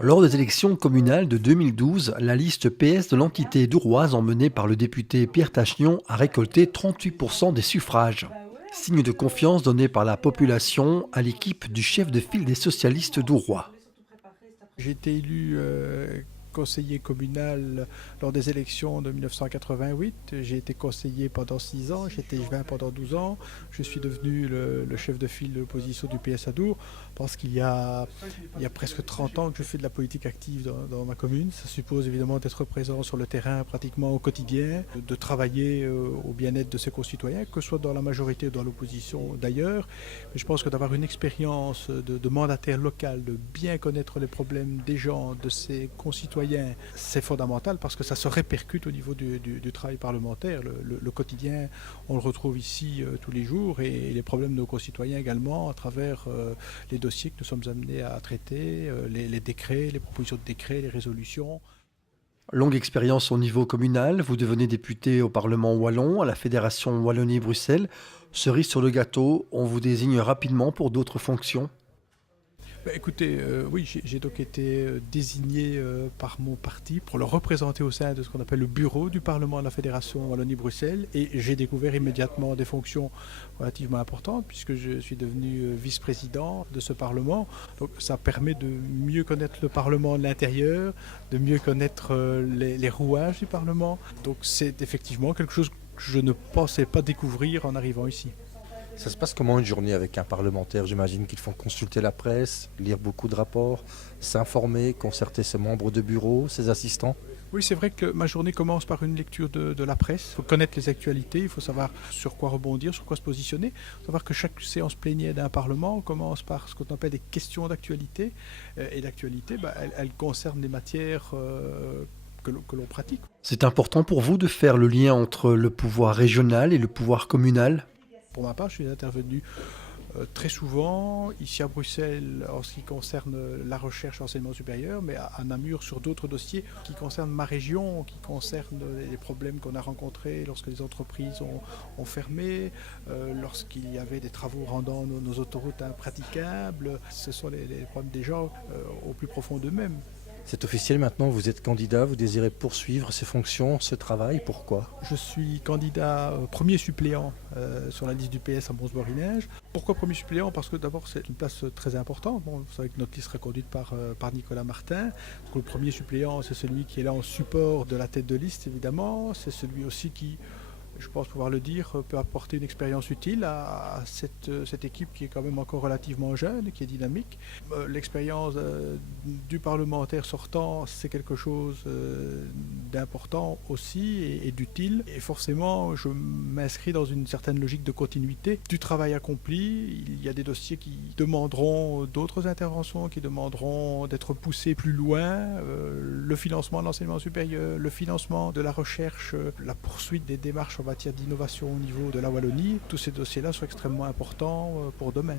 Lors des élections communales de 2012, la liste PS de l'entité douroise emmenée par le député Pierre Tachnion a récolté 38% des suffrages. Signe de confiance donné par la population à l'équipe du chef de file des socialistes dourois. J'ai été élu conseiller communal lors des élections de 1988. J'ai été conseiller pendant 6 ans, j'ai été échevin pendant 12 ans. Je suis devenu le chef de file de l'opposition du PS à Dour parce qu'il y a presque 30 ans que je fais de la politique active dans ma commune. Ça suppose évidemment d'être présent sur le terrain pratiquement au quotidien, de travailler au bien-être de ses concitoyens, que ce soit dans la majorité ou dans l'opposition d'ailleurs. Mais je pense que d'avoir une expérience de mandataire local, de bien connaître les problèmes des gens, de ses concitoyens, c'est fondamental parce que ça se répercute au niveau du travail parlementaire. Le quotidien, on le retrouve ici tous les jours et les problèmes de nos concitoyens également à travers les dossiers que nous sommes amenés à traiter, les décrets, les propositions de décrets, les résolutions. Longue expérience au niveau communal, vous devenez député au Parlement wallon, à la Fédération Wallonie-Bruxelles. Cerise sur le gâteau, on vous désigne rapidement pour d'autres fonctions. Bah, écoutez, oui, j'ai donc été désigné par mon parti pour le représenter au sein de ce qu'on appelle le bureau du Parlement de la Fédération Wallonie-Bruxelles et j'ai découvert immédiatement des fonctions relativement importantes puisque je suis devenu vice-président de ce Parlement. Donc ça permet de mieux connaître le Parlement de l'intérieur, de mieux connaître les rouages du Parlement. Donc c'est effectivement quelque chose que je ne pensais pas découvrir en arrivant ici. Ça se passe comment une journée avec un parlementaire? J'imagine qu'ils font consulter la presse, lire beaucoup de rapports, s'informer, concerter ses membres de bureau, ses assistants. Oui, c'est vrai que ma journée commence par une lecture de la presse. Il faut connaître les actualités, il faut savoir sur quoi rebondir, sur quoi se positionner. Il faut savoir que chaque séance plénière d'un Parlement commence par ce qu'on appelle des questions d'actualité. Et l'actualité, elle concerne les matières que l'on pratique. C'est important pour vous de faire le lien entre le pouvoir régional et le pouvoir communal. Pour ma part, je suis intervenu très souvent ici à Bruxelles en ce qui concerne la recherche et l'enseignement supérieur, mais à Namur sur d'autres dossiers qui concernent ma région, qui concernent les problèmes qu'on a rencontrés lorsque les entreprises ont fermé, lorsqu'il y avait des travaux rendant nos autoroutes impraticables. Ce sont les problèmes des gens au plus profond d'eux-mêmes. C'est officiel maintenant, vous êtes candidat, vous désirez poursuivre ces fonctions, ce travail, pourquoi? Je suis candidat premier suppléant sur la liste du PS à Mons-Borinage. Pourquoi premier suppléant? Parce que d'abord c'est une place très importante. Bon, vous savez que notre liste sera conduite par Nicolas Martin. Donc, le premier suppléant, c'est celui qui est là en support de la tête de liste évidemment. C'est celui aussi qui, je pense pouvoir le dire, peut apporter une expérience utile à cette équipe qui est quand même encore relativement jeune, qui est dynamique. L'expérience du parlementaire sortant, c'est quelque chose d'important aussi et d'utile. Et forcément, je m'inscris dans une certaine logique de continuité du travail accompli. Il y a des dossiers qui demanderont d'autres interventions, qui demanderont d'être poussés plus loin. Le financement de l'enseignement supérieur, le financement de la recherche, la poursuite des démarches en matière d'innovation au niveau de la Wallonie, tous ces dossiers-là sont extrêmement importants pour demain.